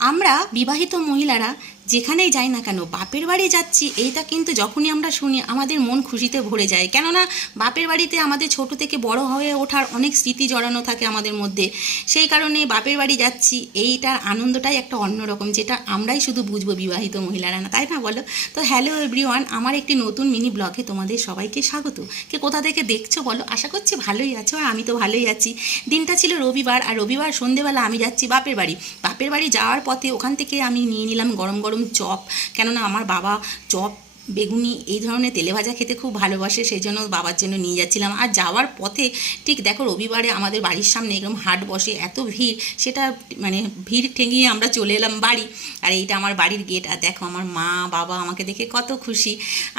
আমরা বিবাহিত মহিলারা যেখানেই যাই না কেন বাপের বাড়ি যাচ্ছি এইটা কিন্তু যখনই আমরা শুনি আমাদের মন খুশিতে ভরে যায়। কেননা বাপের বাড়িতে আমাদের ছোট থেকে বড় হয়ে ওঠার অনেক স্মৃতি জড়ানো থাকে আমাদের মধ্যে। সেই কারণে বাপের বাড়ি যাচ্ছি এইটার আনন্দটাই একটা অন্যরকম, যেটা আমরাই শুধু বুঝবো, বিবাহিত মহিলারা না, তাই না বলো? তো হ্যালো এভরিওয়ান, আমার একটি নতুন মিনি ব্লগে তোমাদের সবাইকে স্বাগত। কে কোথা থেকে দেখছো বলো? আশা করছি ভালোই আছো, আর আমি তো ভালোই আছি। দিনটা ছিল রবিবার, আর রবিবার সন্ধেবেলা আমি যাচ্ছি বাপের বাড়ি। বাপের বাড়ি যাওয়ার পথে ওখান থেকে আমি নিয়ে নিলাম গরম গরম চপ। কেননা আমার বাবা চপ, বেগুনি এই ধরনের তেলে ভাজা খেতে খুব ভালোবাসে, সেই জন্য বাবার জন্য নিয়ে যাচ্ছিলাম। আর যাওয়ার পথে ঠিক দেখো, রবিবারে আমাদের বাড়ির সামনে এরকম হাট বসে, এত ভিড়, সেটা মানে ভিড় ঠেঙিয়ে আমরা চলে এলাম বাড়ি। আর এইটা আমার বাড়ির গেট। আর দেখো আমার মা বাবা আমাকে দেখে কত খুশি।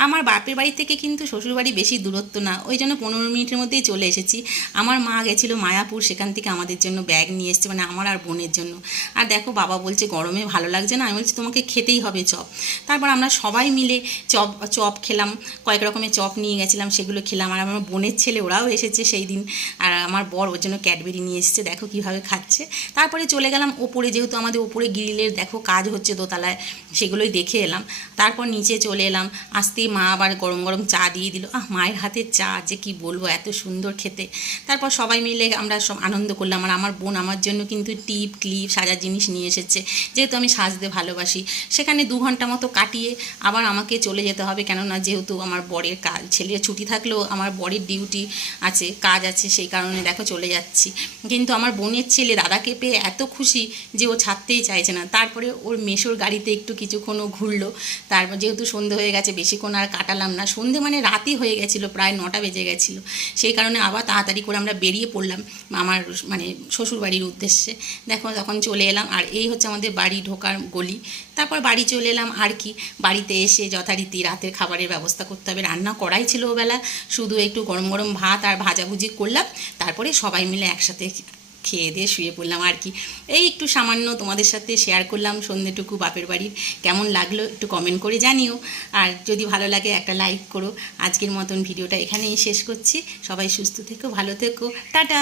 আমার বাপের বাড়ি থেকে কিন্তু শ্বশুরবাড়ি বেশি দূরত্ব না, ওই জন্য 15 মিনিটের মধ্যেই চলে এসেছি। আমার মা গেছিলো মায়াপুর, সেখান থেকে আমাদের জন্য ব্যাগ নিয়ে এসছে, মানে আমার আর বোনের জন্য। আর দেখো বাবা বলছে গরমে ভালো লাগছে না, আমি বলছি তোমাকে খেতেই হবে চপ। তারপর আমরা সবাই মিলে চপ চপ খেলাম, কয়েক রকমের চপ নিয়ে গেছিলাম, সেগুলো খেলাম। আর আমার বোনের ছেলে ওরাও এসেছে সেই দিন, আর আমার বর ওর জন্য ক্যাডবেরি নিয়ে এসেছে, দেখো কীভাবে খাচ্ছে। তারপরে চলে গেলাম ওপরে, যেহেতু আমাদের ওপরে গ্রিলের দেখো কাজ হচ্ছে দোতলায়, সেগুলোই দেখে এলাম। তারপর নিচে চলে এলাম, আসতেই মা আবার গরম গরম চা দিয়ে দিল। মায়ের হাতের চা যে কি বলবো, এত সুন্দর খেতে। তারপর সবাই মিলে আমরা সব আনন্দ করলাম। আর আমার বোন আমার জন্য কিন্তু টিপ ক্লিপ সাজার জিনিস নিয়ে এসেছে, যেহেতু আমি সাজতে ভালোবাসি। সেখানে 2 ঘন্টা মতো কাটিয়ে আবার আমাকে চলে যেতে হবে, কেননা যেহেতু আমার বরের কাজ, ছেলের ছুটি থাকলেও আমার বরের ডিউটি আছে, কাজ আছে, সেই কারণে দেখো চলে যাচ্ছি। কিন্তু আমার বোনের ছেলে দাদাকে পেয়ে এত খুশি যে ও ছাড়তেই চাইছে না। তারপরে ওর মেশোর গাড়িতে একটু কিছুক্ষণও ঘুরলো। তারপর যেহেতু সন্ধে হয়ে গেছে, বেশিক্ষণ আর কাটালাম না, সন্ধে মানে রাতই হয়ে গেছিলো, প্রায় 9টা বেজে গেছিলো। সেই কারণে আবার তাড়াতাড়ি করে আমরা বেরিয়ে পড়লাম আমার মানে শ্বশুরবাড়ির উদ্দেশ্যে। দেখো তখন চলে এলাম, আর এই হচ্ছে আমাদের বাড়ি ঢোকার গলি। তারপর বাড়ি চলে এলাম। আর কি, বাড়িতে এসে যথারীতি রাতের খাবারের ব্যবস্থা করতে হবে, রান্না করাই ছিল ওবেলা, শুধু একটু গরম গরম ভাত আর ভাজাভুজি করলাম। তারপরে সবাই মিলে একসাথে খেয়ে দিয়ে শুয়ে পড়লাম। আর কি, এই একটু সামান্য তোমাদের সাথে শেয়ার করলাম সন্ধ্যেটুকু বাপের বাড়ির। কেমন লাগলো একটু কমেন্ট করে জানিও, আর যদি ভালো লাগে একটা লাইক করো। আজকের মতন ভিডিওটা এখানেই শেষ করছি। সবাই সুস্থ থেকো, ভালো থেকো, টাটা।